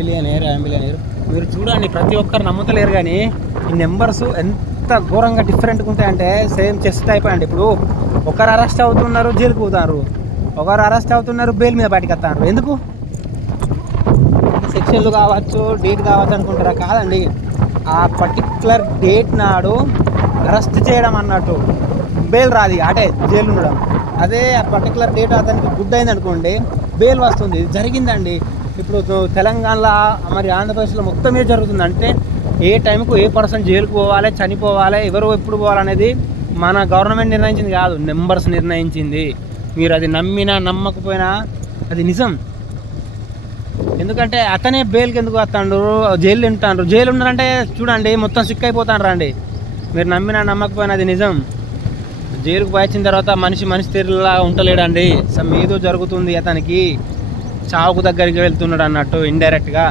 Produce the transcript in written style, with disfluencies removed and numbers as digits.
Billionaire మీరు చూడండి, ప్రతి ఒక్కరు నమ్ముతలేరు కానీ ఈ నెంబర్స్ ఎంత ఘోరంగా డిఫరెంట్గా ఉంటాయంటే సేమ్ చెస్ టైప్ అండి. ఇప్పుడు ఒకరు అరెస్ట్ అవుతున్నారు, జైలుకు పోతారు, ఒకరు అరెస్ట్ అవుతున్నారు, బెయిల్ మీద బయటకు వస్తారు. ఎందుకు? సెక్షన్లు కావచ్చు, డేట్ కావచ్చు అనుకుంటారా? కాదండి, ఆ పర్టిక్యులర్ డేట్ నాడు అరెస్ట్ చేయడం అన్నట్టు, బెయిల్ రాదు, అటే జైలు ఉండడం. అదే ఆ పర్టికులర్ డేట్ అతనికి గుడ్ అయింది అనుకోండి, బెయిల్ వస్తుంది. ఇది జరిగిందండి ఇప్పుడు తెలంగాణలో, మరి ఆంధ్రప్రదేశ్లో మొత్తం ఏ జరుగుతుంది అంటే ఏ టైంకు ఏ పర్సన్ జైలుకు పోవాలి, చనిపోవాలి, ఎవరు ఎప్పుడు పోవాలనేది మన గవర్నమెంట్ నిర్ణయించింది కాదు, నెంబర్స్ నిర్ణయించింది. మీరు అది నమ్మినా నమ్మకపోయినా అది నిజం. ఎందుకంటే అతనే బెయిల్కి ఎందుకు వస్తాడు, జైలు తింటాడు. జైలు ఉన్నారంటే చూడండి మొత్తం సిక్ అయిపోతాడు రండి. మీరు నమ్మినా నమ్మకపోయినా అది నిజం. జైలుకు పోయించిన తర్వాత మనిషి తీరులా ఉండలేడండి. సమ్ ఏదో జరుగుతుంది, అతనికి చావుకు దగ్గరికి వెళ్తున్నాడు అన్నట్టు ఇండైరెక్ట్గా.